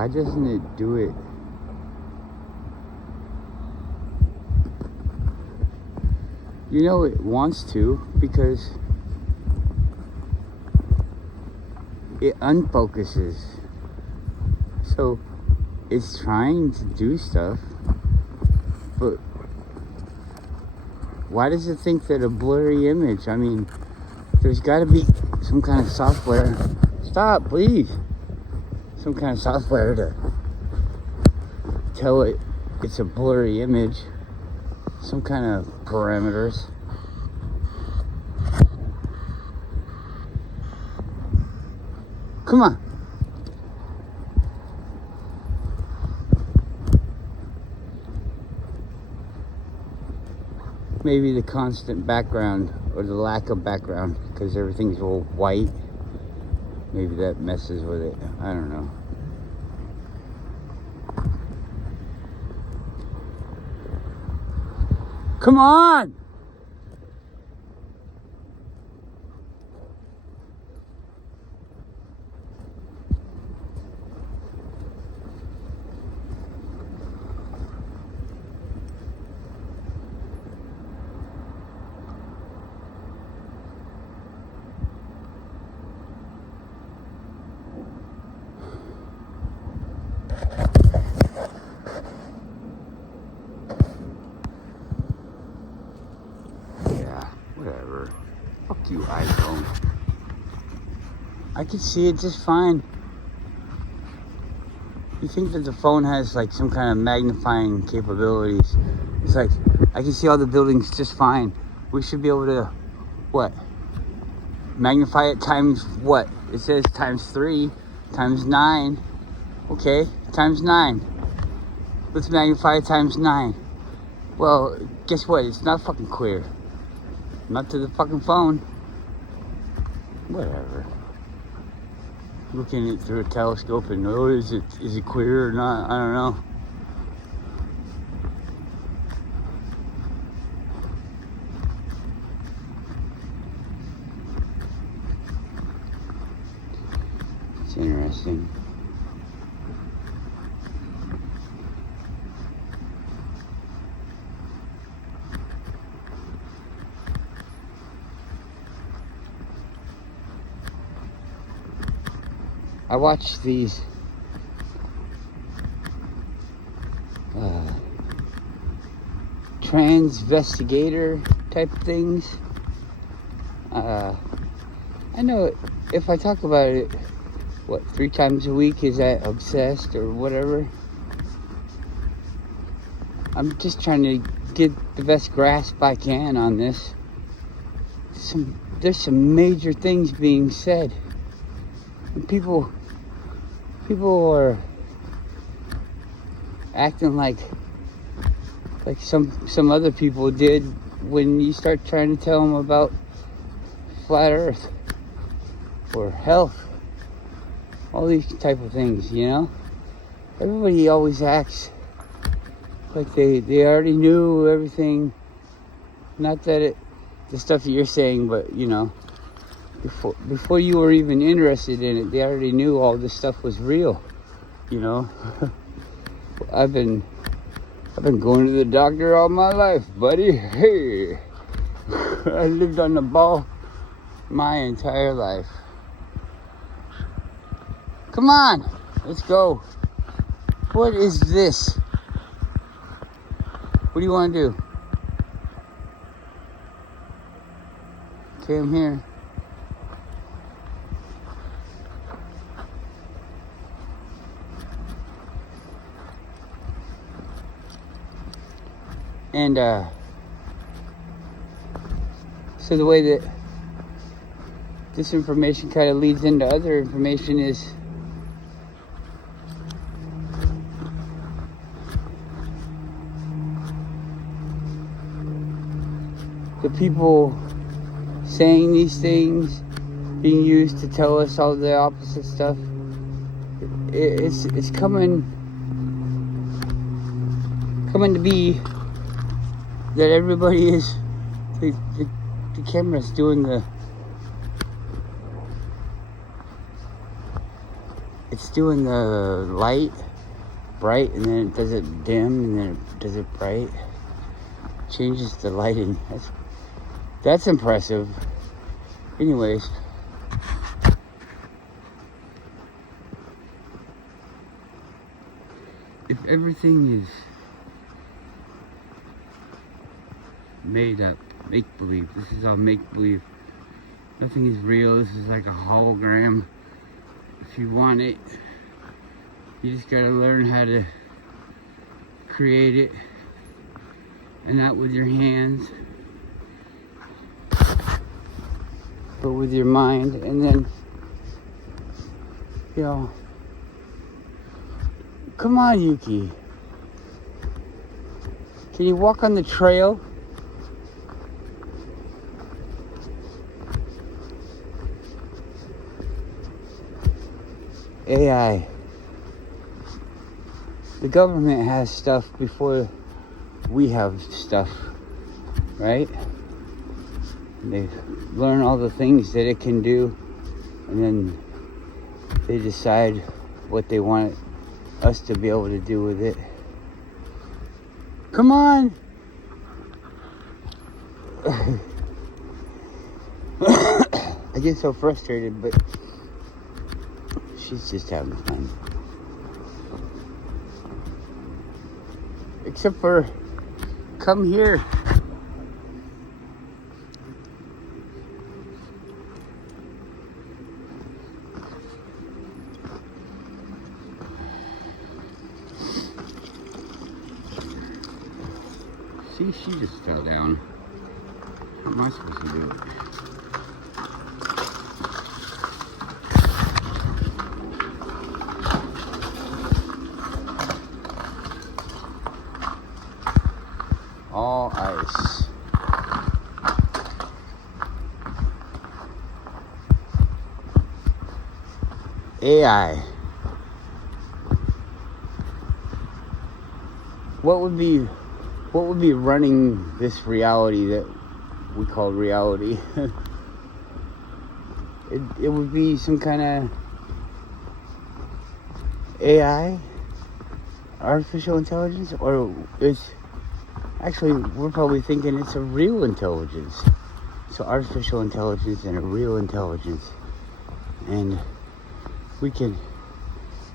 Why doesn't it do it? You know it wants to, because it unfocuses. So it's trying to do stuff, but why does it think that a blurry image? I mean, there's got to be some kind of software. Stop, please. Some kind of software to tell it it's a blurry image. Some kind of parameters. Come on. Maybe the constant background or the lack of background, because everything's all white. Maybe that messes with it. I don't know. Come on! Whatever. Fuck you, iPhone. I can see it just fine. You think that the phone has like some kind of magnifying capabilities. It's like, I can see all the buildings just fine. We should be able to, what? Magnify it times what? It says times 3, times 9. Okay, times 9. Let's magnify it times 9. Well, guess what? It's not fucking clear. Not to the fucking phone. Whatever. Looking at it through a telescope and is it clear or not? I don't know. It's interesting. I watch these transvestigator type things. I know if I talk about it, 3 times a week, is that obsessed or whatever? I'm just trying to get the best grasp I can on this. There's some major things being said. And people are acting like some other people did when you start trying to tell them about flat Earth or health, all these type of things, you know. Everybody always acts like they already knew everything. Not that the stuff that you're saying, but you know, before you were even interested in it, they already knew all this stuff was real, you know. I've been going to the doctor all my life, buddy. Hey, I lived on the ball my entire life. Come on, let's go. What is this? What do you want to do? Okay, I'm here. And so the way that this information kind of leads into other information is the people saying these things being used to tell us all the opposite stuff. It's coming to be that everybody is the camera's doing it's doing the light bright, and then it does it dim, and then it does it bright. Changes the lighting. That's impressive. Anyways, if everything is made up, make-believe, this is all make-believe, nothing is real, this is like a hologram. If you want it, you just gotta learn how to create it, and not with your hands, but with your mind. And then, you know, come on, Yuki, can you walk on the trail? AI. The government has stuff before we have stuff, right? They learn all the things that it can do, and then they decide what they want us to be able to do with it. Come on! I get so frustrated, but she's just having fun. Except for, come here. See, she just fell down. How am I supposed to do it? All ice. AI. What would be running this reality that we call reality? it would be some kind of AI, artificial intelligence, or it's actually, we're probably thinking it's a real intelligence. So artificial intelligence and a real intelligence. And we can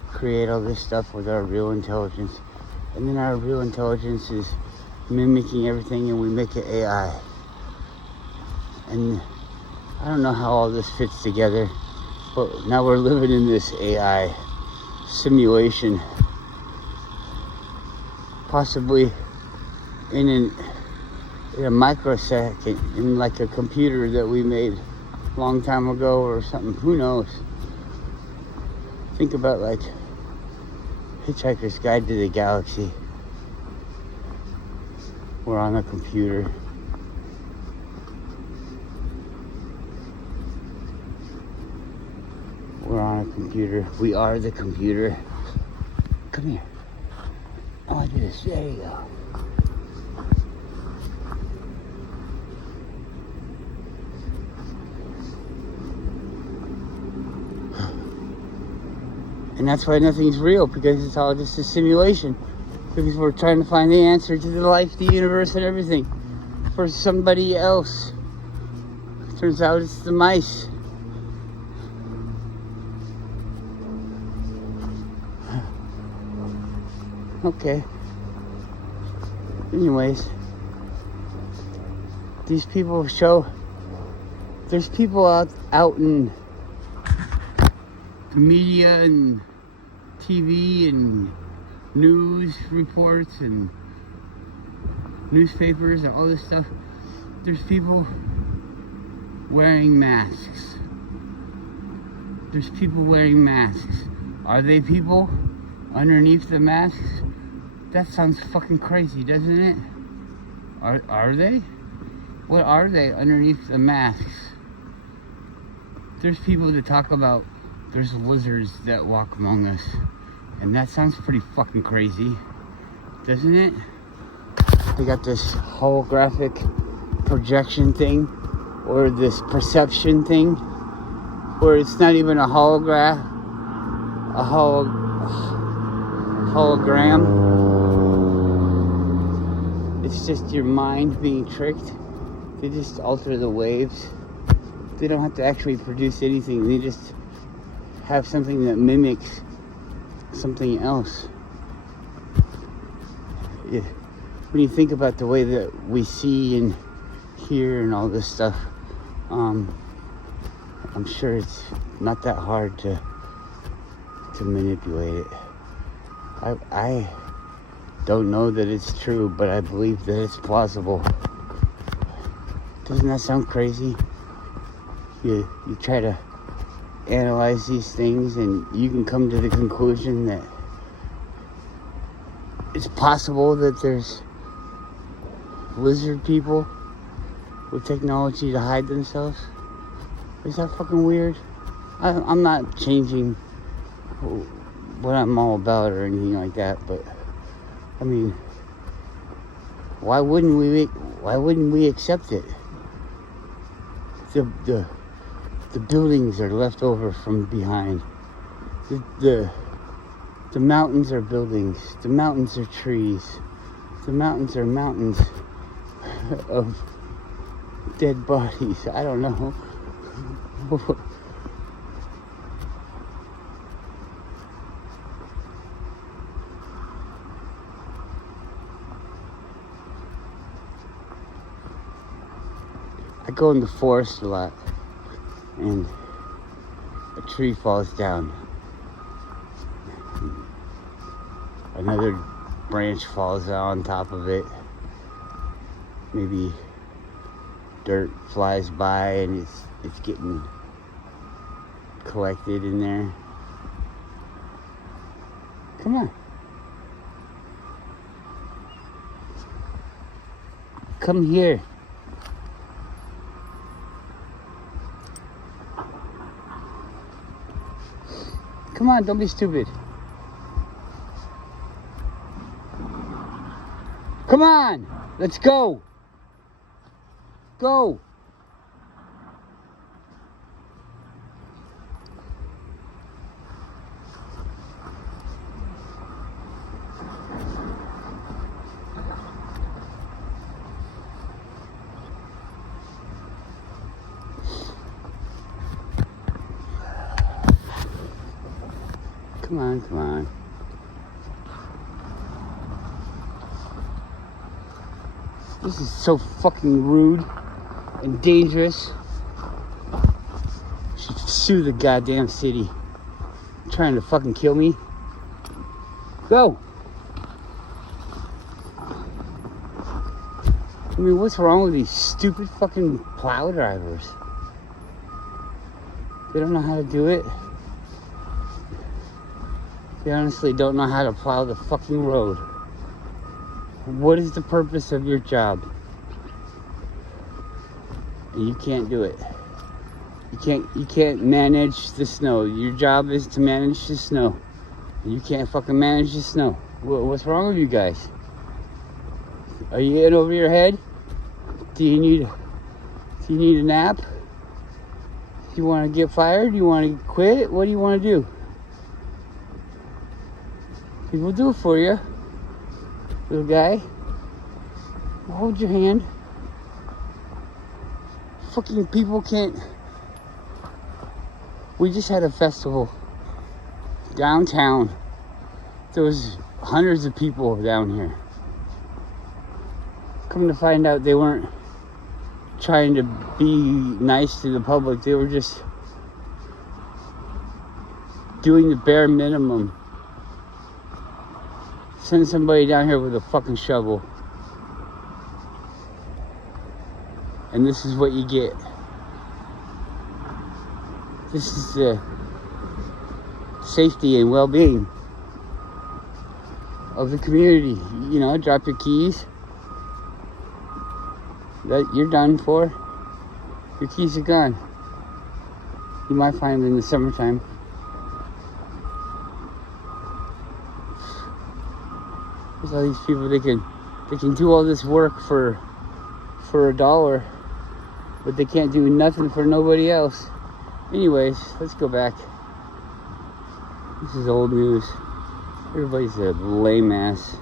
create all this stuff with our real intelligence. And then our real intelligence is mimicking everything, and we make it AI. And I don't know how all this fits together, but now we're living in this AI simulation. Possibly in a microsecond, in like a computer that we made a long time ago or something. Who knows? Think about like Hitchhiker's Guide to the Galaxy. We're on a computer. We're on a computer. We are the computer. Come here. I want to do this. There you go. And that's why nothing's real, because it's all just a simulation. Because we're trying to find the answer to the life, the universe, and everything for somebody else. Turns out it's the mice. Okay. Anyways, these people show, there's people out in media and TV and news reports and newspapers and all this stuff. There's people wearing masks. There's people wearing masks. Are they people underneath the masks? That sounds fucking crazy, doesn't it? Are they? What are they underneath the masks? There's people that talk about there's lizards that walk among us. And that sounds pretty fucking crazy, doesn't it? They got this holographic projection thing, or this perception thing, where it's not even a holograph. a hologram. It's just your mind being tricked. They just alter the waves. They don't have to actually produce anything. They just have something that mimics something else. Yeah. When you think about the way that we see and hear and all this stuff, I'm sure it's not that hard to manipulate it. I don't know that it's true, but I believe that it's plausible. Doesn't that sound crazy? You try to analyze these things and you can come to the conclusion that it's possible that there's lizard people with technology to hide themselves. Is that fucking weird? I'm not changing what I'm all about or anything like that, but I mean, why wouldn't we accept it? The buildings are left over from behind. The mountains are buildings. The mountains are trees. The mountains are mountains of dead bodies. I don't know. I go in the forest a lot, and a tree falls down. Another branch falls on top of it. Maybe dirt flies by and it's getting collected in there. Come on. Come here. Come on, don't be stupid. Come on, let's go. Go. Come on, come on. This is so fucking rude and dangerous. I should sue the goddamn city. Trying to fucking kill me. Go. I mean, what's wrong with these stupid fucking plow drivers? They don't know how to do it. They honestly don't know how to plow the fucking road. What is the purpose of your job? And you can't do it. You can't manage the snow. Your job is to manage the snow. And you can't fucking manage the snow. What's wrong with you guys? Are you in over your head? Do you need a nap? Do you want to get fired? Do you want to quit? What do you want to do? People do it for you, little guy. I'll hold your hand. Fucking people can't. We just had a festival downtown. There was hundreds of people down here. Come to find out, they weren't trying to be nice to the public. They were just doing the bare minimum. Send somebody down here with a fucking shovel. And this is what you get. This is the safety and well-being of the community. You know, drop your keys. That you're done for. Your keys are gone. You might find them in the summertime. There's all these people, they can do all this work for $1, but they can't do nothing for nobody else. Anyways, let's go back. This is old news. Everybody's a lame ass.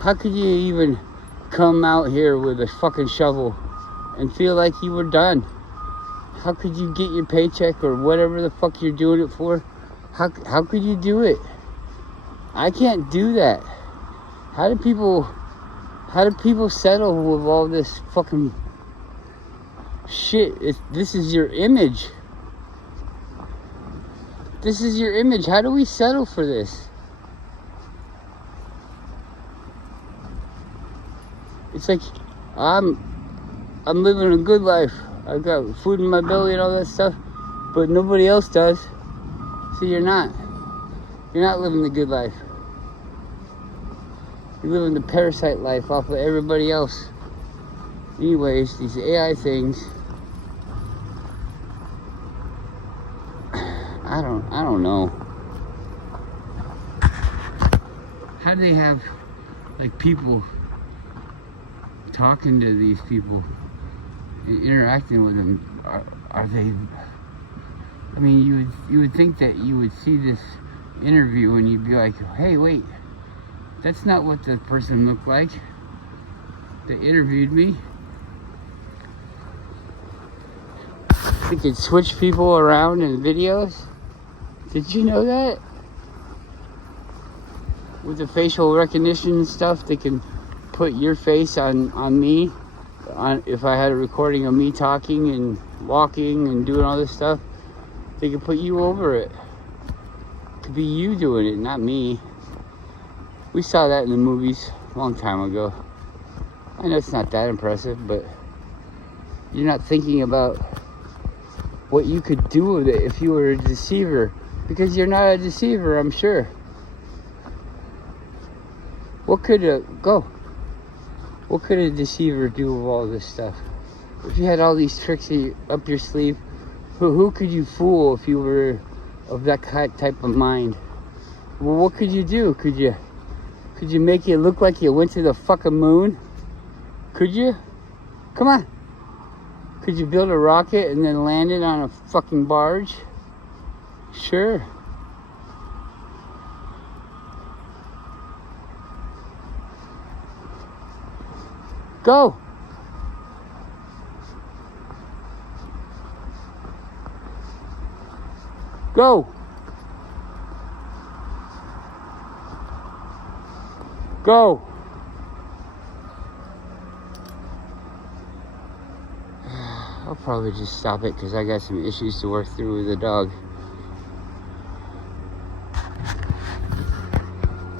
How could you even come out here with a fucking shovel and feel like you were done? How could you get your paycheck or whatever the fuck you're doing it for? How could you do it? I can't do that. How do people settle with all this fucking shit? This is your image. This is your image. How do we settle for this? It's like I'm living a good life. I got food in my belly and all that stuff, but nobody else does. So you're not living the good life. You're living the parasite life off of everybody else. Anyways, these AI things, I don't know. How do they have like people talking to these people and interacting with them? Are they? I mean, you would think that you would see this interview and you'd be like, hey, wait, that's not what the person looked like that interviewed me. They could switch people around in videos. Did you know that? With the facial recognition stuff, they can put your face on me. If I had a recording of me talking and walking and doing all this stuff, they could put you over it. It could be you doing it, not me. We saw that in the movies a long time ago. I know it's not that impressive, but you're not thinking about what you could do with it if you were a deceiver. Because you're not a deceiver, I'm sure. What could a deceiver do with all this stuff? If you had all these tricks up your sleeve, who could you fool if you were of that type of mind? Well, what could you do? Could you make it look like you went to the fucking moon? Could you? Come on. Could you build a rocket and then land it on a fucking barge? Sure. Go. Go. Go. I'll probably just stop it because I got some issues to work through with the dog.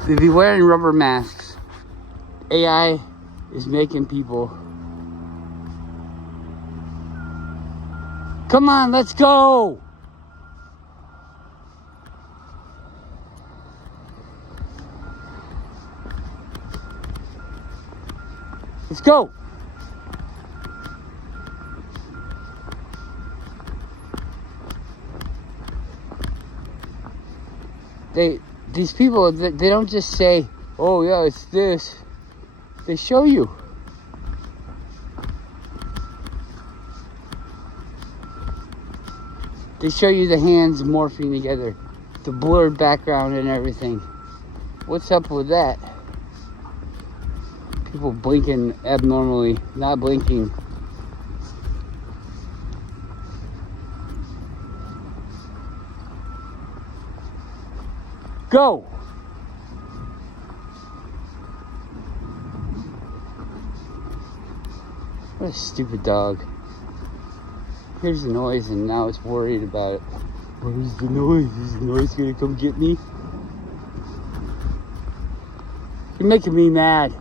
They'll be wearing rubber masks. AI is making people. Come on, let's go! Let's go! These people, they don't just say, oh yeah, it's this. They show you. They show you the hands morphing together, the blurred background and everything. What's up with that? People blinking abnormally, not blinking. Go! What a stupid dog. Here's the noise and now it's worried about it. Where's the noise? Is the noise gonna come get me? You're making me mad.